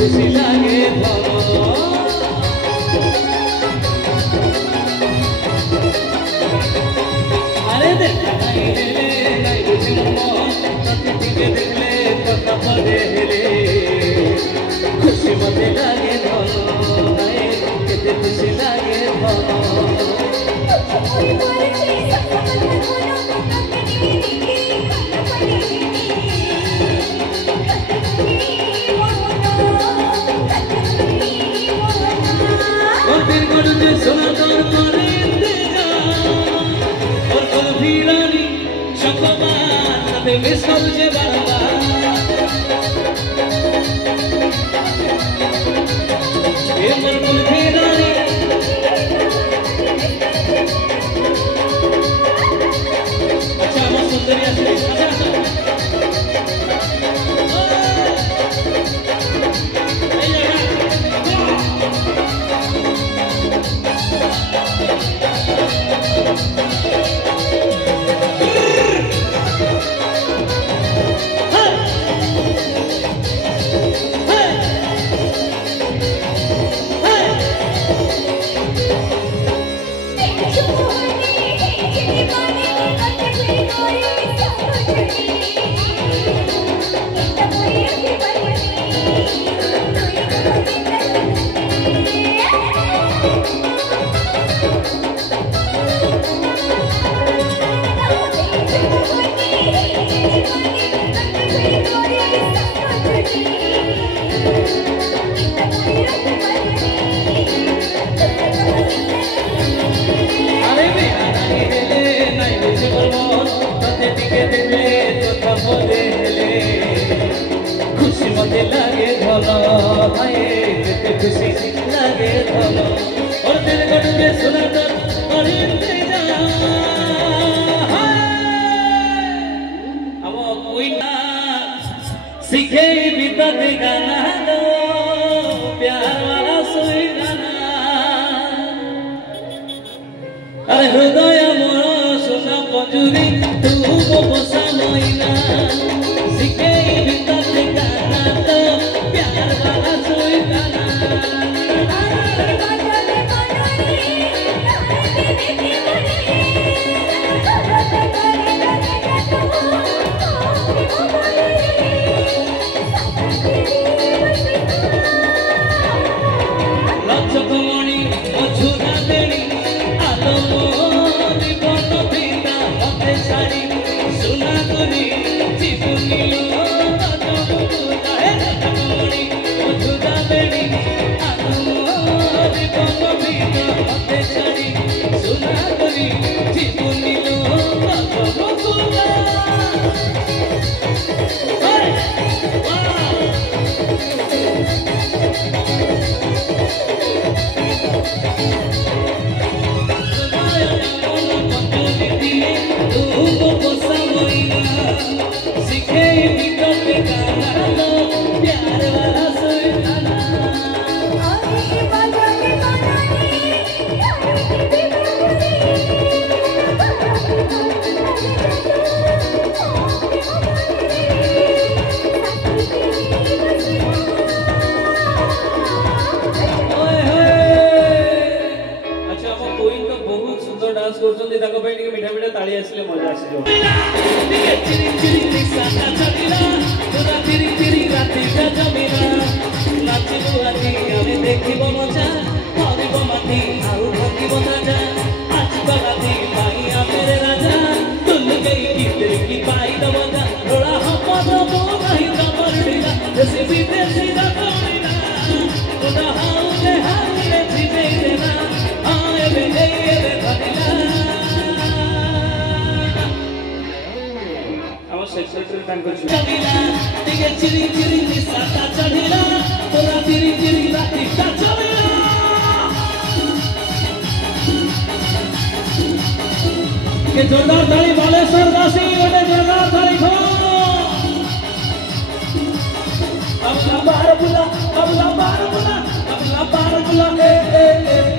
खुशी लागे भलो अरे देखा नहीं हेले नहीं बुझी मन तते टिके देखले कथा पड़े हेले खुशी मते लागे भलो हाय केते खुशी लागे भलो सुना तोर करे इंतजार और कल भीरानी शक्लमान तते मिस कर जे बाबा ये मन कल भीरानी अच्छा हम सुंदरिया से अच्छा खुशी मते लागे भलो हाय केते खुशी लागे भलो और दिल गड़े सुना तो करे इंतजार अब कोई ना सीखे बिता गाना दो प्यार वाला सोई गाना अरे हृदय मोर सुना पंजुरी तू बसा मोइना सीखे बिता गाना तो प्यार वाला सोई गाना लक्षकमणि अझुरा बेणी आलो जीवन पिता मते छाड़ी सुना करी जीवनी लक्षकमणि अझुरा बेणी आलो जीवन पिता मते छाड़ी सुना करी जीवनी डांस करछन ताको पे टिके मीठा मीठा ताली आसले मजा आसीजो टिके चिरी चिरी निसाना चलिला तोरा चिरी चिरी राती का जमिला नाचिबो आजी आमे देखिबो मजा हरिबो माटी आउ भगिबो राजा आज बालाती भाई आमेरे राजा तुल गई गीत की पाई द मजा रोड़ा हमर बो नहीं कमर ढीला जैसे विदेशी दा तोड़ीला तोरा हाउले हाउले जीवे देना आए बे सेक्रेटरी तांको चलिला टिके चिरी चिरी निसाता चढ़िला तोरा चिरी चिरी राती का चलिला के जोरदार ताली बालेश्वर दासी ओने जोरदार ताली खो अब ला बार बुला ए